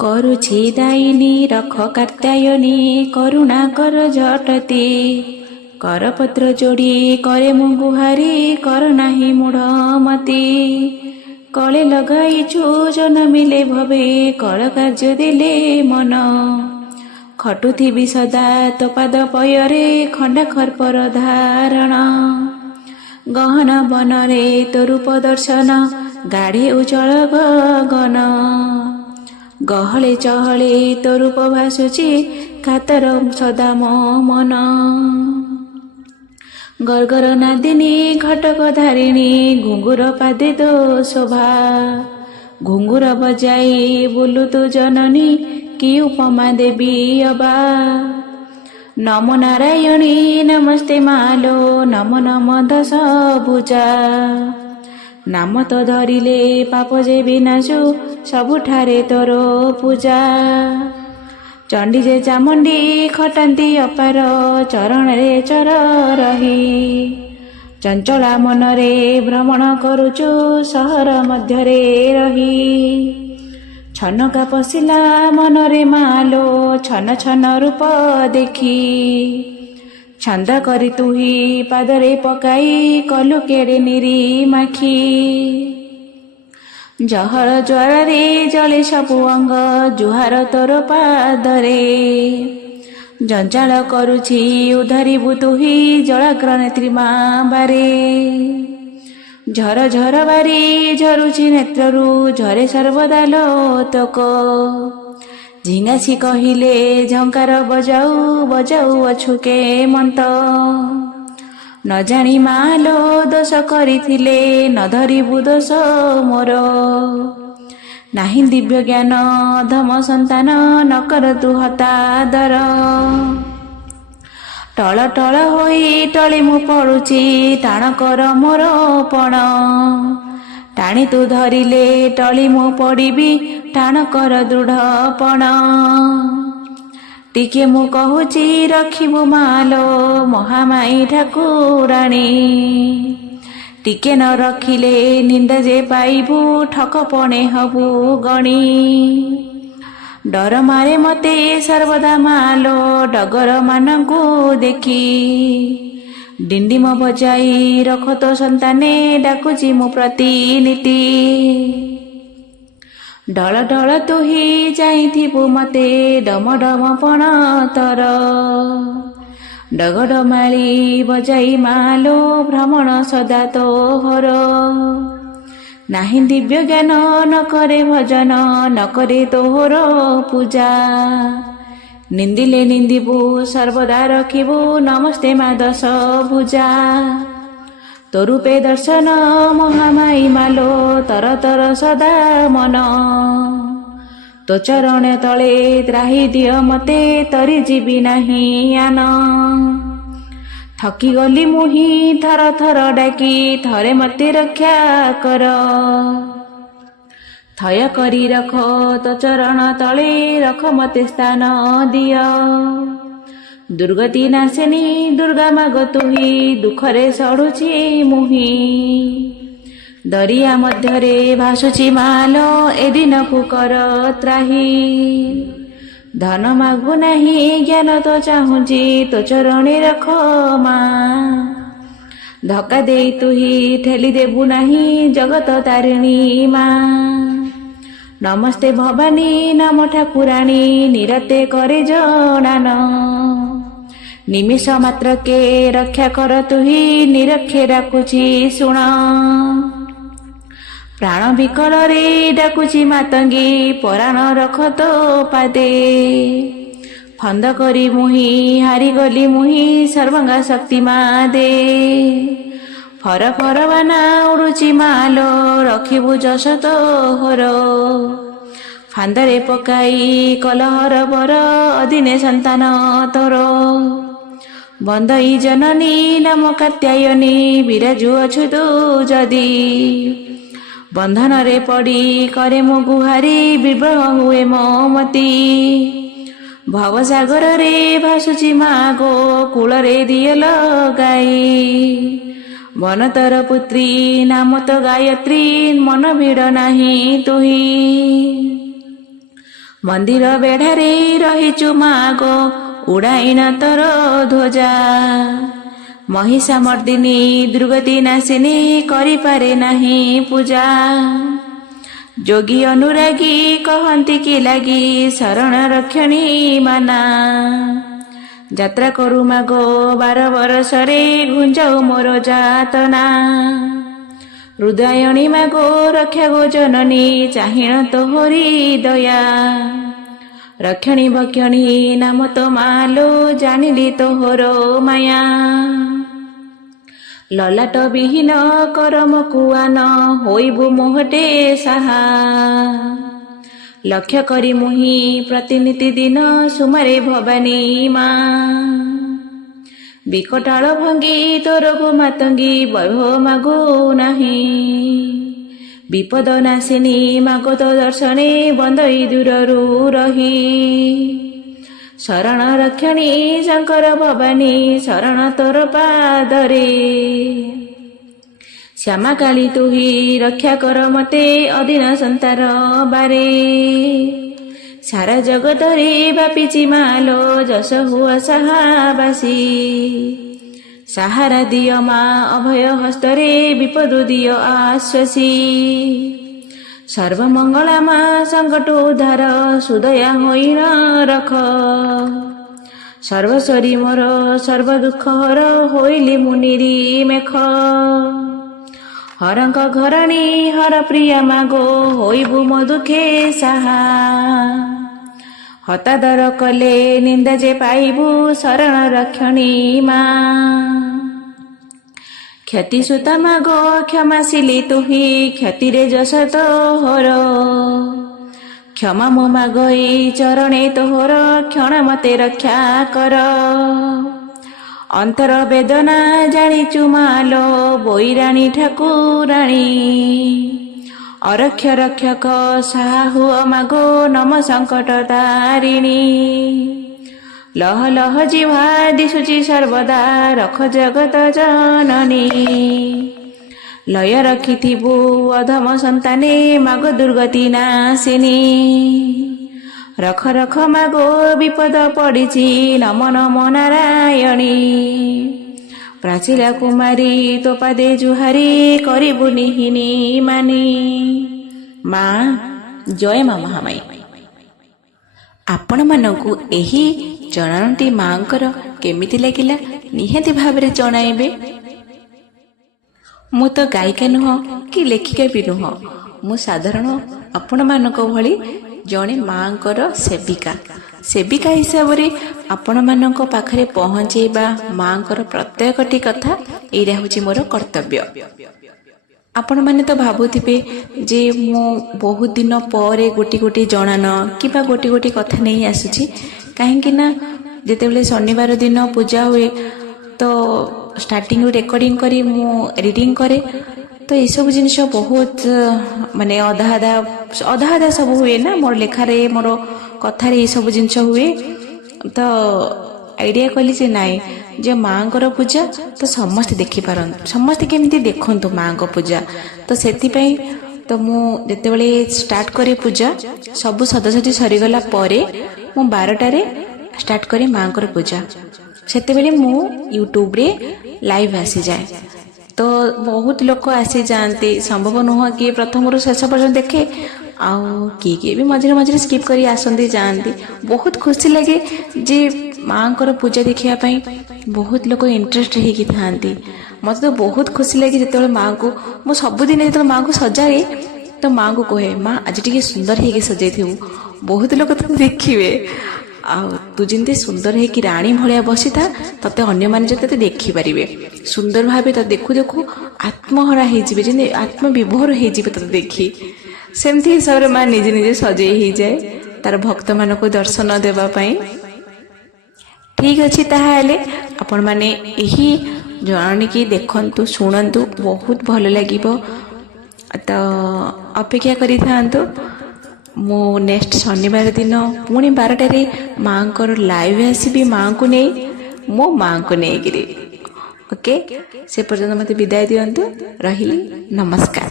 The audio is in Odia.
କରୁଛି ଦାଇନି ରଖ କାର୍ତ୍ତାୟନୀ କରୁଣା କର ଝଟତି କରପତ୍ର ଯୋଡ଼ି କରେ ମୁଁ ଗୁହାରି କର ନାହିଁ ମୂଢ଼ ମତି କଳେ ଲଗାଇଛୁ ଜନ ମିଲେ ଭବେ କଳ କାର୍ଯ୍ୟ ଦେଲେ ମନ ଖଟୁଥିବି ସଦା ତୋ ପାଦ ପୟରେ ଖଣ୍ଡା ଖର୍ପର ଧାରଣ ଗହନ ବନରେ ତୋ ରୂପ ଦର୍ଶନ ଗାଢ଼େ ଉଜ୍ଜଳ ଗଗନ ଗହଳେ ଚହଳେ ତୋ ରୂପ ଭାସୁଛି କାତର ସଦା ମୋ ମନ ଗର୍ଗର ନାଦିନୀ ଘଟକ ଧାରିଣୀ ଘୁଙ୍ଗୁର ପାଦେ ତୋ ଶୋଭା ଘୁଙ୍ଗୁର ବଜାଇ ବୁଲୁ ତୁ ଜନନୀ କି ଉପମା ଦେବି ଅବା ନମୋ ନାରାୟଣୀ ନମସ୍ତେ ମାଲୋ ନମ ନମ ଦଶ ଭୁଜା ନାମ ତ ଧରିଲେ ପାପ ଯେ ବିନାଶୁ ସବୁଠାରେ ତୋର ପୂଜା ଚଣ୍ଡୀ ଯେ ଚାମୁଣ୍ଡୀ ଖଟାନ୍ତି ଅପାର ଚରଣରେ ଚର ରହି ଚଞ୍ଚଳା ମନରେ ଭ୍ରମଣ କରୁଛୁ ସହର ମଧ୍ୟରେ ରହି ଛନକା ପଶିଲା ମନରେ ମାଲୋ ଛନ ଛନ ରୂପ ଦେଖି ଛନ୍ଦ କରି ତୁହି ପାଦରେ ପକାଇ କଲୁ କେଡ଼େ ନିରିମାଖି ଜହର ଜ୍ୱାଳାରେ ଜଳେ ସବୁ ଅଙ୍ଗ ଜୁହାର ତୋର ପାଦରେ ଜଞ୍ଜାଳ କରୁଛି ଉଦ୍ଧାରିବୁ ତୁହି ଜଳାଗ୍ର ନେତ୍ରୀ ମା ବାରେ ଝର ଝର ବାରି ଝରୁଛି ନେତ୍ରରୁ ଝରେ ସର୍ବଦା ଲୋତକ ଝିଙ୍ଗାସି କହିଲେ ଝଙ୍କାର ବଜାଉ ବଜାଉ ଅଛୁକେ ମନ୍ତ ନ ଜାଣି ମାଲୋ ଦୋଷ କରିଥିଲେ ନ ଧରିବୁ ଦୋଷ ମୋର ନାହିଁ ଦିବ୍ୟ ଜ୍ଞାନ ଅଧମ ସନ୍ତାନ ନ କର ତୁ ହତାଦର ଟଳ ଟଳ ହୋଇ ଟଳି ମୁଁ ପଡ଼ୁଛି ଟାଣ କର ମୋର ପଣ ଟାଣି ତୁ ଧରିଲେ ଟଳି ମୁଁ ପଡ଼ିବି ଟାଣ କର ଦୃଢ଼ପଣ ଟିକେ ମୁଁ କହୁଛି ରଖିବୁ ମାଲୋ ମହାମାଇ ଠାକୁରାଣୀ ଟିକେ ନ ରଖିଲେ ନିନ୍ଦା ଯେ ପାଇବୁ ଠକପଣେ ହବୁ ଗଣି ଡର ମାରେ ମତେ ସର୍ବଦା ମାଲୋ ଡଗର ମାନଙ୍କୁ ଦେଖି ଡିଣ୍ଡିମ ବଜାଇ ରଖ ତୋ ସନ୍ତାନେ ଡାକୁଛି ମୁଁ ପ୍ରତିନିତି ଡଳ ଡଳ ତୁହି ଯାଇଥିବୁ ମତେ ଡମ ଡମ ପଣ ତର ଡଗଡମାଳି ବଜାଇ ମାଲୋ ଭ୍ରମଣ ସଦା ତୋହର ନାହିଁ ଦିବ୍ୟ ଜ୍ଞାନ ନ କରେ ଭଜନ ନ କରେ ତୋହର ପୂଜା ନିନ୍ଦିଲେ ନିନ୍ଦିବୁ ସର୍ବଦା ରଖିବୁ ନମସ୍ତେ ମା ଦଶ ଭୁଜା ତୋ ରୂପେ ଦର୍ଶନ ମହାମାଇ ମାଲୋ ତର ତର ସଦା ମନ ତୋ ଚରଣ ତଳେ ତ୍ରାହି ଦିଅ ମତେ ତରି ଯିବି ନାହିଁ ଆନ ଥକି ଗଲି ମୁହିଁ ଥର ଥର ଡାକି ଥରେ ମତେ ରକ୍ଷା କର ଥୟ କରି ରଖ ତୋ ଚରଣ ତଳେ ରଖ ମତେ ସ୍ଥାନ ଦିଅ ଦୁର୍ଗତି ନାଶିନୀ ଦୁର୍ଗା ମାଗ ତୁହି ଦୁଃଖରେ ସଢୁଛି ମୁହିଁ ଦରିଆ ମଧ୍ୟରେ ଭାସୁଛି ମାଲୋ ଏ ଦିନକୁ କର ତ୍ରାହି ଧନ ମାଗୁ ନାହିଁ ଜ୍ଞାନ ତ ଚାହୁଁଛି ତୋ ଚରଣେ ରଖ ମା ଧକ୍କା ଦେଇ ତୁହି ଠେଲି ଦେବୁ ନାହିଁ ଜଗତ ତାରିଣୀ ମା ନମସ୍ତେ ଭବାନୀ ନମ ଠାକୁରାଣୀ ନିରତେ କରେ ଜଣାନ ନିମିଷ ମାତ୍ରକେ ରକ୍ଷା କର ତୁହି ନିରକ୍ଷେ ଡାକୁଛି ଶୁଣ ପ୍ରାଣ ବିକଳରେ ଡାକୁଛି ମାତଙ୍ଗୀ ପରାଣ ରଖ ତୋ ପାଦେ ଫନ୍ଦ କରି ମୁହିଁ ହାରିଗଲି ମୁହିଁ ସର୍ବଙ୍ଗା ଶକ୍ତି ମା ଦେ ଫର ଫର ବାନା ଉଡୁଛି ମାଲୋ ରଖିବୁ ଯଶ ତୋହର ଫାନ୍ଦରେ ପକାଇ କଲହର ବର ଅଦିନେ ସନ୍ତାନ ତୋର ବନ୍ଦଇ ଜନନୀ ନାମ କାତ୍ୟାୟନୀ ବିରାଜୁ ଅଛୁ ତୁ ଯଦି ବନ୍ଧନରେ ପଡ଼ି କରେ ମୁଁ ଗୁହାରି ବିବ୍ରହ ହୁଏ ମୋ ମତି ଭବସାଗରରେ ଭାସୁଛି ମା ଗୋ କୂଳରେ ଦିଅ ଲଗାଇ ବନତର ପୁତ୍ରୀ ନାମ ତ ଗାୟତ୍ରୀ ମନ ଭିଡ଼ ନାହିଁ ତୁହି ମନ୍ଦିର ବେଢ଼ାରେ ରହିଛୁ ମାଗୋ ଉଡ଼ାଇନ ତୋର ଧ୍ୱଜା। ମହିଷା ମର୍ଦିନୀ ଦୁର୍ଗତି ନାଶିନୀ କରିପାରେ ନାହିଁ ପୂଜା। ଯୋଗୀ ଅନୁରାଗୀ କହନ୍ତି କି ଲାଗି ଶରଣ ରକ୍ଷଣୀ ମାନା। ଯାତ୍ରା କରୁ ମାଗୋ 12 ବରଷରେ ଗୁଞ୍ଜାଉ ମୋର ଯାତନା। ହୃଦୟଣୀ ମାଗୋ ରକ୍ଷା ଗೋ ଜନନୀ ଚାହିଁଣ ତୋହରି ଦୟା। ରକ୍ଷଣୀ ଭକ୍ଷଣୀ ନାମ ତ ମାଲୋ ଜାଣିଲି ତୋହର ମାୟା। ଲଲାଟ ବିହୀନ କରମକୁ ଆନ ହୋଇବୁ ମୋହଟେ ସାହା। ଲକ୍ଷ୍ୟ କରି ମୁହିଁ ପ୍ରତିନିତି ଦିନ ସୁମାରେ ଭବାନୀ ମା। ବିକଟାଳ ଭଙ୍ଗି ତୋରକୁ ମାତଙ୍ଗି ବୈଭବ ମାଗୁ ନାହିଁ। ବିପଦ ନାଶିନୀ ମାଗୋ ତୋ ଦର୍ଶନେ ବନ୍ଦଇ ଦୂରରୁ ରହି। ଶରଣ ରକ୍ଷଣୀ ଶଙ୍କର ଭବାନୀ ଶରଣ ତୋର ପାଦରେ। ଶ୍ୟାମା କାଳୀ ତୁହି ରକ୍ଷା କର ମତେ ଅଦିନ ସନ୍ତାର ବାରେ। ସାରା ଜଗତରେ ବ୍ୟାପିଛି ମାଲୋ ଯଶ ହୁଅ ସାହାବାସୀ। ସାହାରା ଦିଅ ମା ଅଭୟ ହସ୍ତରେ ବିପଦ ଦିଅ ଆଶ୍ୱାସୀ। ସର୍ବମଙ୍ଗଳା ମା ସଙ୍କଟ ଉଦ୍ଧାର ସୁଦୟା ହୋଇଣ ରଖ। ସର୍ବସ୍ୱରୀ ମୋର ସର୍ବ ଦୁଃଖ ହର ହୋଇଲି ମୁଁ ନିରିମେଖ। ହରଙ୍କ ଘରଣୀ ହର ପ୍ରିୟା ମାଗୋ ହୋଇବୁ ମୋ ଦୁଃଖେ ସାହା। ହତାଦର କଲେ ନିନ୍ଦା ଯେ ପାଇବୁ ଶରଣ ରକ୍ଷଣୀ ମା। କ୍ଷତି ସୁତା ମାଗୋ କ୍ଷମାଶିଲି ତୁହି କ୍ଷତିରେ ଯଶ ତୋହର। କ୍ଷମା ମୋ ମାଗଇ ଚରଣେ ତୋହର କ୍ଷଣ ମତେ ରକ୍ଷା କର। ଅନ୍ତର ବେଦନା ଜାଣିଛୁ ମାଲୋ ବୈରାଣୀ ଠାକୁରାଣୀ। ଅରକ୍ଷ ରକ୍ଷକ ସାହା ହୁଅ ମାଗୋ ନମ ସଙ୍କଟ ତାରିଣୀ। ଲହ ଲହ ଜିହ୍ୱା ଦିଶୁଛି ସର୍ବଦା ରଖ ଜଗତ ଜନନୀ। ଲୟ ରଖିଥିବୁ ଅଧମ ସନ୍ତାନେ ମାଗୋ ଦୁର୍ଗତି ନାଶିନୀ। ରଖ ରଖ ମାଗୋ ବିପଦ ପଡ଼ିଛି ନମ ନମ ନାରାୟଣୀ। ପ୍ରାଚୀଲା କୁମାରୀ ତୋ ପାଦେ ଜୁହାରି କରିବୁ ନିହିନି ମାନି। ମା ଜୟ ମା ମହାମାଇ। ଆପଣମାନଙ୍କୁ ଏହି ଜଣାଣଟି ମାଙ୍କର କେମିତି ଲାଗିଲା ନିହାତି ଭାବରେ ଜଣାଇବେ। ମୁଁ ତ ଗାୟିକା ନୁହଁ କି ଲେଖିକା ବି ନୁହଁ। ମୁଁ ସାଧାରଣ ଆପଣମାନଙ୍କ ଭଳି ଜଣେ ମାଙ୍କର ସେବିକା ହିସାବରେ ଆପଣମାନଙ୍କ ପାଖରେ ପହଞ୍ଚେଇବା ମାଙ୍କର ପ୍ରତ୍ୟେକଟି କଥା ଏଇଟା ହେଉଛି ମୋର କର୍ତ୍ତବ୍ୟ। ଆପଣମାନେ ତ ଭାବୁଥିବେ ଯେ ମୁଁ ବହୁତ ଦିନ ପରେ ଗୋଟି ଜଣାଣ କିମ୍ବା ଗୋଟି କଥା ନେଇ ଆସୁଛି। କାହିଁକି ନା ଯେତେବେଳେ ଶନିବାର ଦିନ ପୂଜା ହୁଏ ତ ଷ୍ଟାର୍ଟିଂରୁ ରେକର୍ଡ଼ିଂ କରି ମୁଁ ରିଡ଼ିଂ କରେ। ତ ଏସବୁ ଜିନିଷ ବହୁତ ମାନେ ଅଧା ସବୁ ହୁଏ ନା ମୋର ଲେଖାରେ ମୋର କଥାରେ ଏସବୁ ଜିନିଷ ହୁଏ। ତ ଆଇଡ଼ିଆ କଲି ଯେ ନାଇଁ ଯେ ମାଙ୍କର ପୂଜା ତ ସମସ୍ତେ ଦେଖିପାରନ୍ତି, ସମସ୍ତେ କେମିତି ଦେଖନ୍ତୁ ମାଙ୍କ ପୂଜା। ତ ସେଥିପାଇଁ ତ ମୁଁ ଯେତେବେଳେ ଷ୍ଟାର୍ଟ କରେ ପୂଜା ସବୁ ସଜାସଜି ସରିଗଲା ପରେ ମୁଁ 12ଟାରେ ଷ୍ଟାର୍ଟ କରେ ମାଙ୍କର ପୂଜା। ସେତେବେଳେ ମୁଁ ୟୁଟ୍ୟୁବରେ ଲାଇଭ୍ ଆସିଯାଏ। ତ ବହୁତ ଲୋକ ଆସିଯାଆନ୍ତି, ସମ୍ଭବ ନୁହଁ କି ପ୍ରଥମରୁ ଶେଷ ପର୍ଯ୍ୟନ୍ତ ଦେଖେ। ଆଉ କିଏ ବି ମଝିରେ ସ୍କିପ୍ କରି ଆସନ୍ତି ଯାଆନ୍ତି। ବହୁତ ଖୁସି ଲାଗେ ଯେ ମାଙ୍କର ପୂଜା ଦେଖିବା ପାଇଁ ବହୁତ ଲୋକ ଇଣ୍ଟରେଷ୍ଟ ହେଇକି ଥାଆନ୍ତି। ମୋତେ ତ ବହୁତ ଖୁସି ଲାଗେ ଯେତେବେଳେ ମାଙ୍କୁ ମୁଁ ସବୁଦିନ ଯେତେବେଳେ ମାଙ୍କୁ ସଜାଏ ତ ମାଙ୍କୁ କହେ ମା ଆଜି ଟିକେ ସୁନ୍ଦର ହେଇକି ସଜେଇଥିବୁ। ବହୁତ ଲୋକ ତ ଦେଖିବେ ଆଉ ତୁ ଯେମିତି ସୁନ୍ଦର ହେଇକି ରାଣୀ ଭଳିଆ ବସିଥା ତତେ ଅନ୍ୟମାନେ ଯଦି ତତେ ଦେଖିପାରିବେ ସୁନ୍ଦର ଭାବେ ତତେ ଦେଖୁ ଦେଖୁ ଆତ୍ମହରା ହେଇଯିବେ, ଯେମିତି ଆତ୍ମବିଭୋର ହେଇଯିବେ ତତେ ଦେଖି। ସେମିତି ହିସାବରେ ମା ନିଜେ ସଜେଇ ହେଇଯାଏ ତାର ଭକ୍ତମାନଙ୍କୁ ଦର୍ଶନ ଦେବା ପାଇଁ। ଠିକ୍ ଅଛି, ତାହେଲେ ଆପଣମାନେ ଏହି ଜଣାଣିକି ଦେଖନ୍ତୁ, ଶୁଣନ୍ତୁ, ବହୁତ ଭଲ ଲାଗିବ। ତ ଅପେକ୍ଷା କରିଥାନ୍ତୁ। ମୁଁ ନେକ୍ସଟ ଶନିବାର ଦିନ ପୁଣି 12ଟାରେ ମାଙ୍କର ଲାଇଭ୍ ଆସିବି, ମାଙ୍କୁ ନେଇ ମୋ ମାଙ୍କୁ ନେଇକିରି। ଓକେ, ସେ ପର୍ଯ୍ୟନ୍ତ ମୋତେ ବିଦାୟ ଦିଅନ୍ତୁ। ରହିଲି, ନମସ୍କାର।